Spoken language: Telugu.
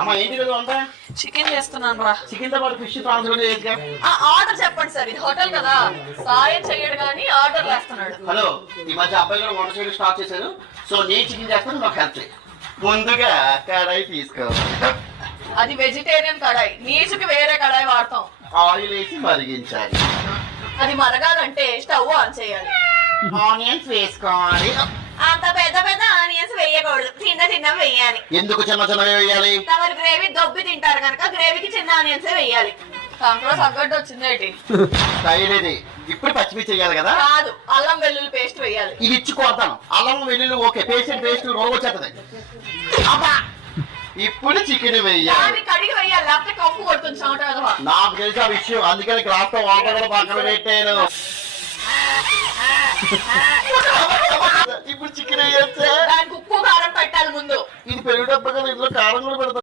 అమ్మ ఏంటి కదా అంతా చికెన్ చేస్తున్నాను రా. చికెన్ తో పాటు ఫిష్ ట్రాన్స్ఫర్ చేయొచ్చుగా. ఆర్డర్ చెప్పండి సార్, ఇది హోటల్ కదా, సాయం చెయ్యడు కానీ ఆర్డర్ వేస్తున్నాడు. హలో, ఈ మధ్య అబ్బాయి కూడా వంట చేయడం స్టార్ట్ చేశారు. సో నేను చికెన్ చేస్తాను, నాకు హెల్ప్ చేయి. ముందుగా కడాయి తీసుకో. అది వెజిటేరియన్ కడాయి, నీచుకి వేరే కడాయి వాడతాం. ఆయిల్ వేసి మరిగించాలి. అది మరగాలంటే స్టవ్ ఆన్ చేయాలి. ఆనియన్స్ వేసుకోవాలి. అంత పెద్ద పెద్ద ఆనియన్స్ వేయకూడదు, చిన్న చిన్న వేయాలి. ఎందుకు చిన్న చిన్నవి వేయాలి? తమరు గ్రేవీ దొబ్బి తింటారు కనుక గ్రేవీకి చిన్న ఆనియన్స్ వేయాలి. దాంట్లో సగ్గడ్డ వచ్చిందేటి? స్టైల్ ఇది. ఇప్పుడు పచ్చిమిర్చి వేయాలి కదా? కాదు, అల్లం వెల్లుల్లి పేస్ట్ వేయాలి. ఇది ఇచ్చి కొడతాను. అల్లం వెల్లుల్లి ఓకే, పేస్ట్ రోగ వచ్చేస్తుంది. అబ్బా, ఇప్పుడు చికెన్ వేయాలి. దాన్ని కడిగి వేయాలి, లేకపోతే కప్పు కొడుతుంది చెమట కదా. నాకు తెలిసి ఆ విషయం, అందుకని గ్లాస్ తో వాటర్ కూడా పక్కన పెట్టాను. ఇప్పుడు చికెన్ వేయచ్చా? దానికి ఉప్పు కారం పెట్టాలి ముందు. ఇది పెరుగు డబ్బా కదా, ఇందులో కారం కూడా పెడతాను.